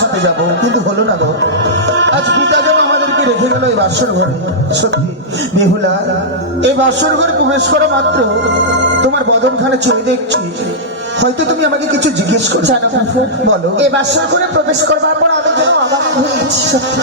সাথে যাব কিন্তু হলো না গো। আজ পিতা যেন আমাদেরকে রেখে গেল এই বাসর ঘরে। সত্যি বেহুলা এই বাসর ঘরে প্রবেশ করা মাত্র তোমার বদনখানে চলে দেখছি। হয়তো তুমি আমাকে কিছু জিজ্ঞেস করছ। বলো। এ বাসর করে প্রবেশ করবার পর আমি যেন অবাক সত্যি।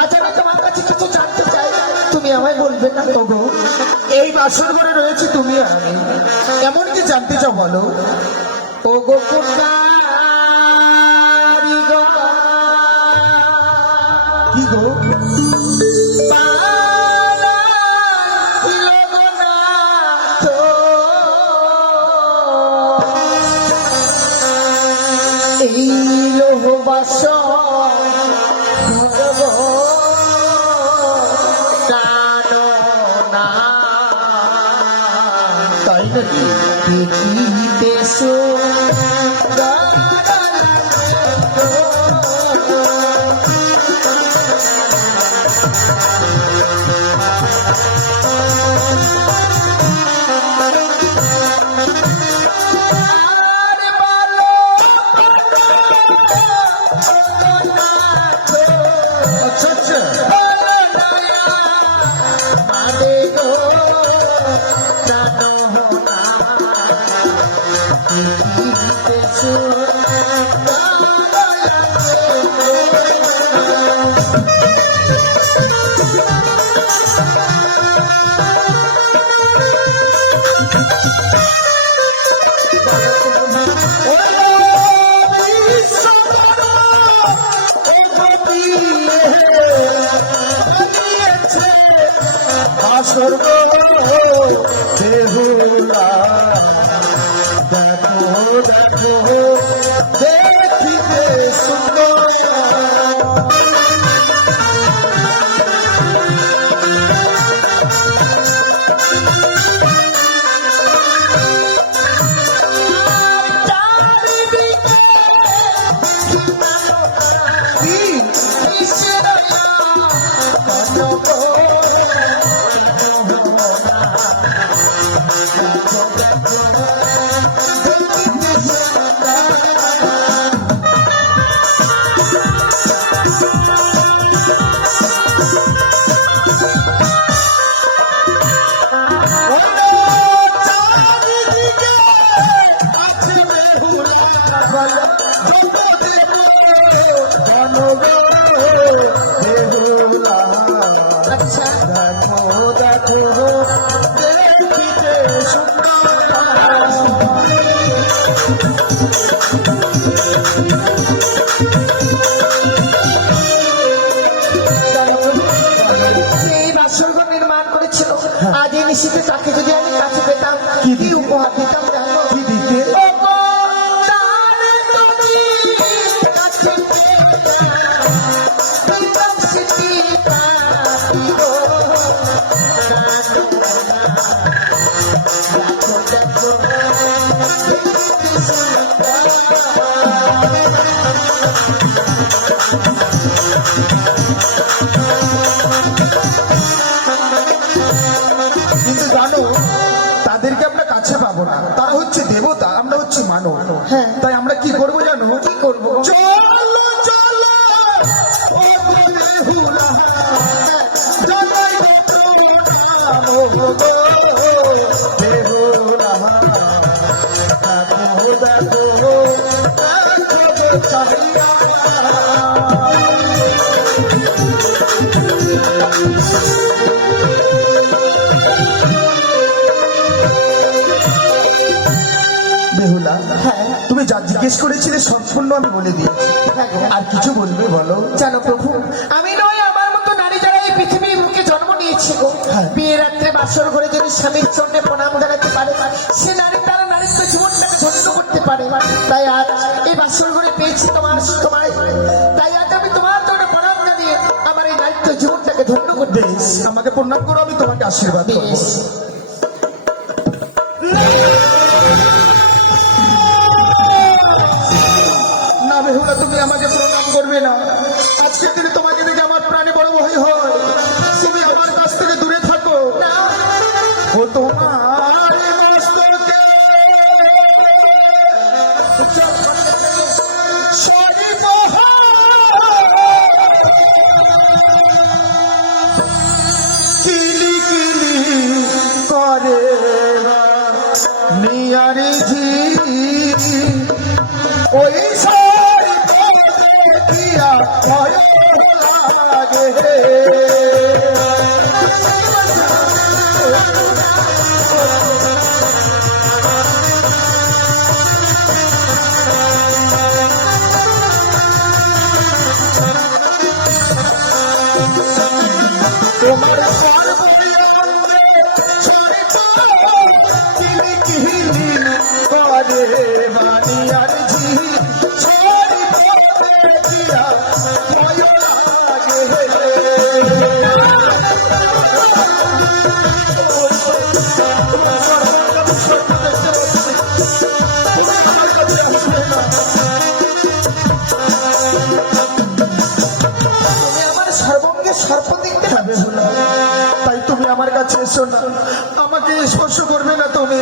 আজ আমি তোমার কাছে কিছু জানতে চাই। তুমি আমায় বলবে না ওগো এই বাসর ঘরে রয়েছে তুমি আর আমি। এমন কি জানতে চাও বলো। ও গো কি গো। এই লোহ বাসন ধরব টানো না। তাই নাকি দেখিতে আসর গো বেহুলা দেখো দেখো দেখিতে সুন্দর দেখো দেখো দেখিতে নির্মাণ করেছিল। আজ এই নিশীতে তাকে যদি আমি কাছে পেতাম কি উপহার দিতাম দেখো, দেখো, বেহুলা হ্যাঁ তুমি যা জিজ্ঞেস করেছিলে সম্পূর্ণ আমি বলে দিয়েছি। আর কিছু বলবে বলো? জানো প্রভু আমি নয় আমার মতো নারী যারা এই পৃথিবীর বুকে জন্ম নিয়েছে গো। হ্যাঁ। বিয়ে রাত্রে বাসর ঘরে যদি স্বামীর চরণে প্রণাম জানাতে পারে সে নারী তারা নারীত্ব করতে পারে তাই আজ এই বাসর পেয়েছি তোমার তোমায়। তাই আজ আমি তোমার জন্য প্রণাম জানিয়ে আমার এই নারীত্ব জীবনটাকে ধন্য করতে আমাকে প্রণাম করো আমি তোমাকে আশীর্বাদ করব। না বেহুলা তুমি আমাকে প্রণাম করবে না। আজকে দিনে ওই দেখিয়া ভয় লাগে তোমার আমাকে স্পর্শ করবে না তুমি।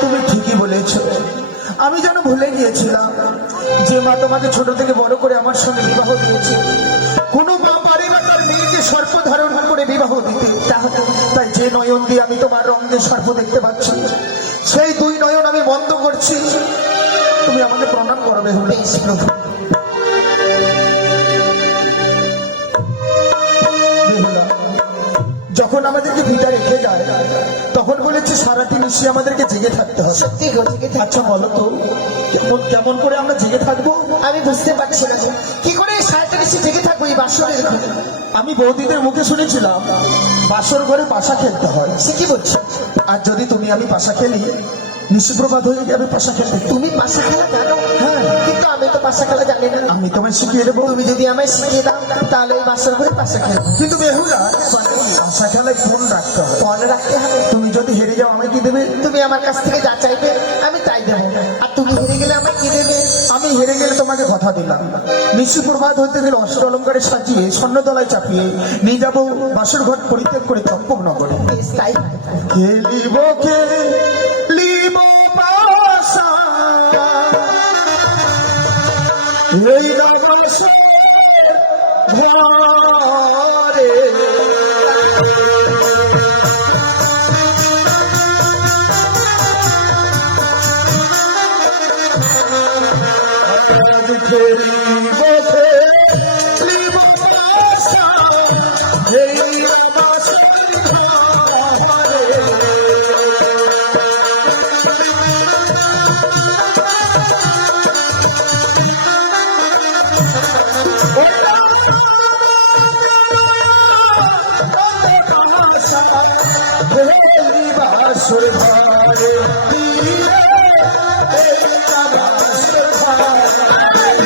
তুমি ঠিকই বলেছ। আমি যেন ভুলে গিয়েছিলাম যে মা তোমাকে ছোট থেকে বড় করে আমার সঙ্গে বিবাহ দিয়েছে। কোনো মা পারে না তার মেয়েকে সর্প ধারণ করে বিবাহ দিতে। তাই যে নয়ন দিয়ে আমি তোমার রঙে সর্প দেখতে পাচ্ছি, সেই দুই নয়ন আমি বন্ধ করছি। তুমি আমাকে প্রণাম করবে বেশ প্রভু। যখন আমাদেরকে ভিটা রেখে যায় তখন বলেছে সারাটি নিশি আমাদেরকে জেগে থাকতে হবে। সত্যি আচ্ছা বলো তো কেমন কেমন করে আমরা জেগে থাকব? আমি বুঝতে পারছি না। কি করে সারাটা এসে জেগে থাকব এই বাসরের ঘরে? আমি বৌদিদের মুখে শুনেছিলাম বাসর ঘরে পাশা খেলতে হয়। সে কি বলছো? আর যদি তুমি আমি পাশা খেলি নিশিপ্রভাত হয়ে যাবে পাশা খেলতে। তুমি পাশা খেলা জানো হ্যাঁ। আমি তো পাশা খেলা জানি না। আমি তোমায় শিখিয়ে দেবো। তুমি যদি আমায় শিখিয়ে দাও তাহলে এই বাসর ঘরে পাশা খেলব। কিন্তু বেহুলা পাশা খেলায় ফোন রাখতে হবে? মনে রাখতে হবে? তুমি যদি হেরে যাও আমায় কি দেবে? তুমি আমার কাছ থেকে যা চাইবে আমি তাই দেবো। আর তুমি হেরে গেলে আমায় কি দেবে? আমি হেরে গেলে তোমাকে কথা দিলাম। নিশিপ্রভাত হতে গেলে অষ্ট অলঙ্কারে সাজিয়ে স্বর্ণতলায় চাপিয়ে নিয়ে যাব বাসর ঘর পরিত্যাগ করে চম্পক নগরে খেলিব এই রাগাসের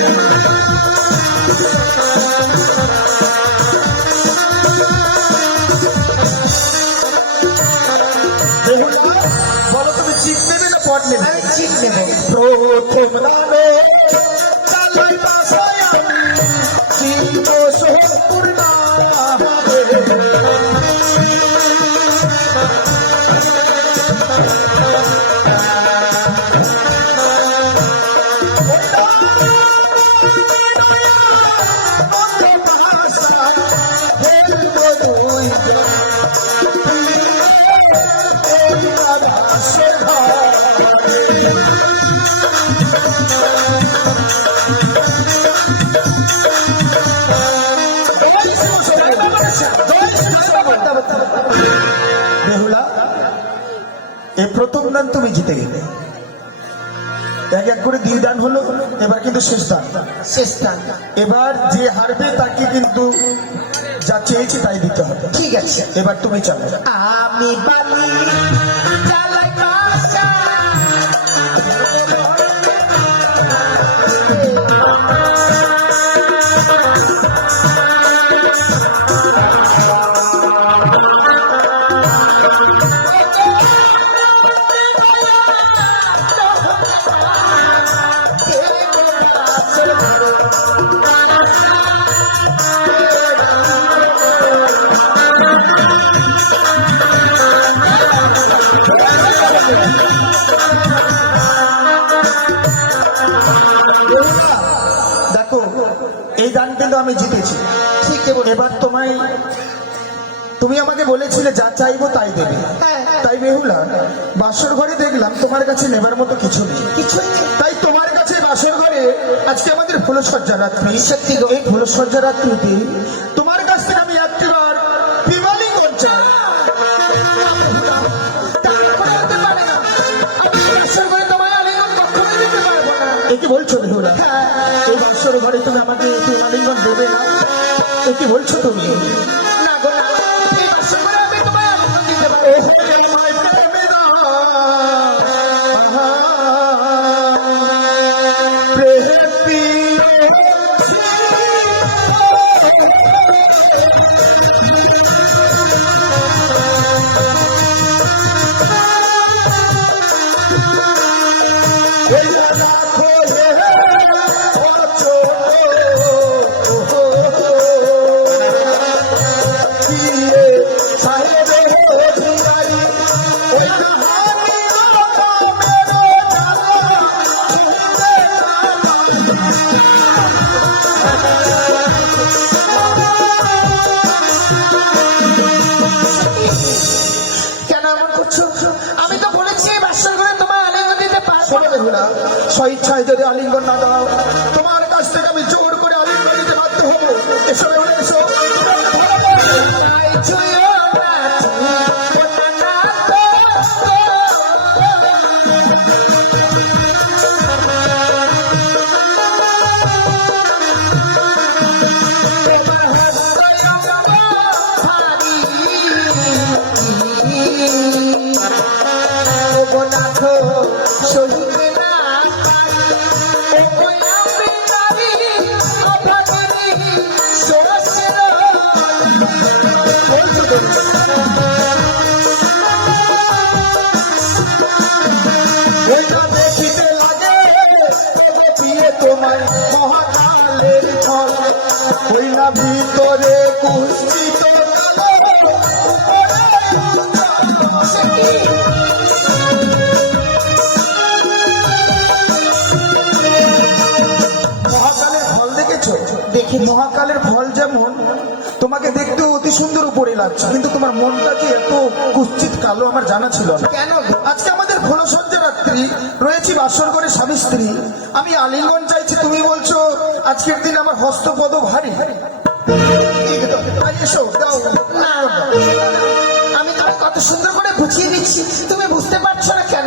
Thank you. বেহুলা এই প্রথম দান তুমি জিতে গেলে। এক এক করে দুই দান হলো এবার কিন্তু শেষ দান। শেষ টান এবার যে হারবে তাকে কিন্তু যা চেয়েছে তাই দিতে হবে। ঠিক আছে। এবার তুমি চালো। আমি বালি দেখো এই গান কিন্তু আমি জিতেছি। ঠিক বলে এবার তোমায় তুমি আমাকে বলেছিলে যা চাইব তাই দেবে। হ্যাঁ তাই বেহুলা বাসর ঘরে দেখলাম তোমার কাছে নেবার মতো কিছু নেই। কিছু নেই। তাই তোমার কাছে বাসর ঘরে আজকে আমাদের ফুলসজ্জা রাত্রি। সত্যি। এই ফুলসজ্জা রাত্রিতে তোমার কাছ থেকে আমি একটিবার বিমালিং করছি। তারপরে হতে পারে না। আমি এই বাসর ঘরে তোমায় আলিঙ্গন কখনোই দিতে পারব না। এ কি বলছো বেহুলা বাসর ঘরে তুমি আমাকে বিমালিঙ্গন দেবে না কি বলছো তুমি? স্বইচ্ছায় যদি আলিঙ্গন না দাও, তোমার কাছ থেকে আমি জোর করে আলিঙ্গন দিতে বাধ্য হব। এসবে বেহুলা এসো ওই ভিতরে কুষ্ঠিত মহাকালের ফল দেখেছ? দেখি মহাকালের ফল যেমন তোমাকে দেখতে অতি সুন্দর উপরে লাগছে কিন্তু তোমার মনটা যে এত কুচ্ছিত কালো আমার জানা ছিল না। কেন? আজকে আমাদের ফুলসজ্জা রাত্রি রয়েছি বাসর করে স্বামী স্ত্রী। আমি আলিঙ্গন চাইছি, তুমি বলছো, আজকের দিন আমার হস্তপদ ভারী। এসো, দাও। না, আমি তোমার কত সুন্দর করে বুঝিয়ে দিচ্ছি, তুমি বুঝতে পারছ না কেন?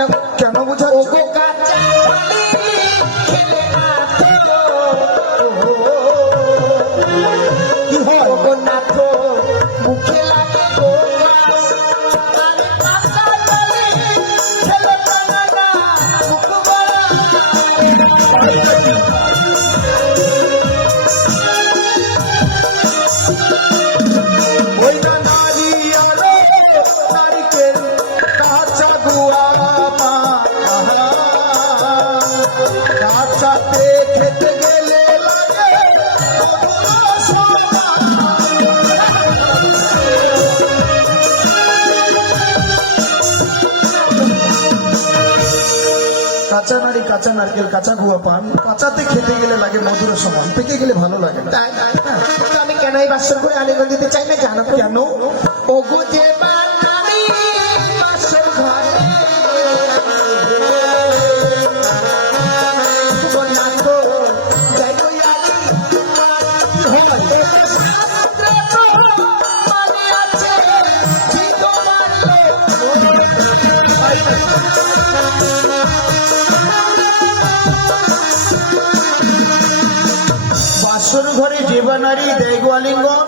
কাঁচা নারকেল কাঁচা গুয়া পান কাঁচাতে খেতে গেলে লাগে মধুর সমান পেকে গেলে ভালো লাগে না। আমি কেন এই বাস্তব করে আলিগঞ্জ দিতে চাই না জানো কেন? ওগো যে ঘরে দেবা নারী দেব আলিঙ্গন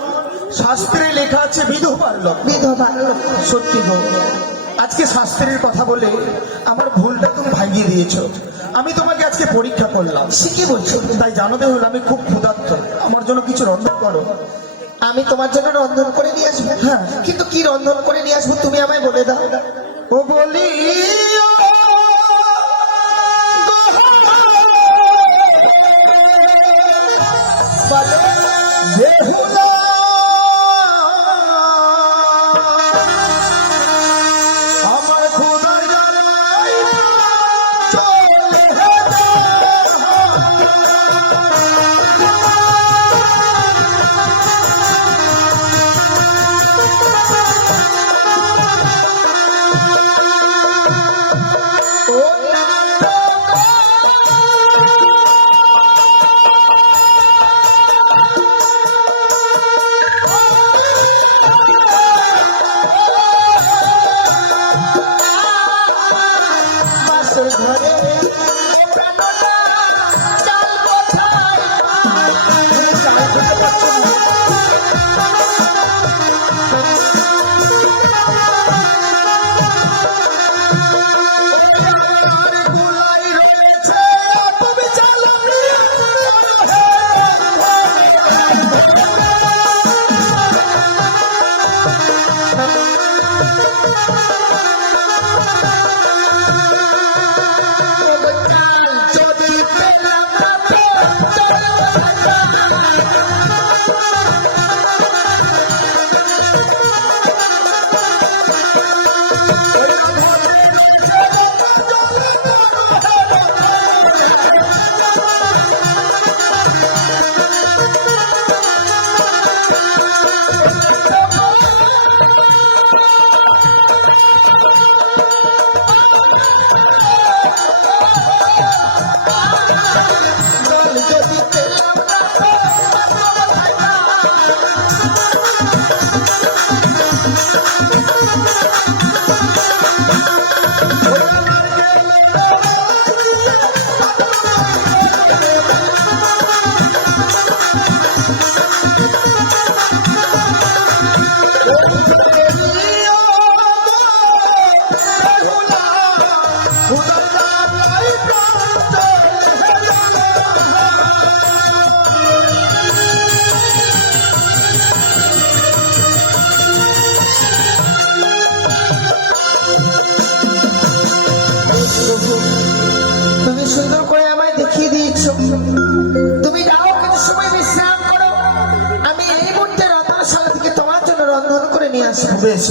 শাস্ত্রে লেখা আছে বিধবার লোক। বিধবা সত্যি গো আজকে শাস্ত্রের কথা বলে আমার ভুলটা তুমি ভাঙিয়ে দিয়েছ। আমি তোমাকে আজকে পরীক্ষা করলাম। শিখি বলছো। তাই জানাতে হলো আমি খুব ক্ষুধার্ত। আমার জন্য কিছু রন্ধন করো। আমি তোমার জন্য রন্ধন করে নিয়ে আসব। হ্যাঁ। কিন্তু কি রন্ধন করে নিয়ে আসব তুমি আমায় বলে দাও। ও বলি বেহুলা বেশ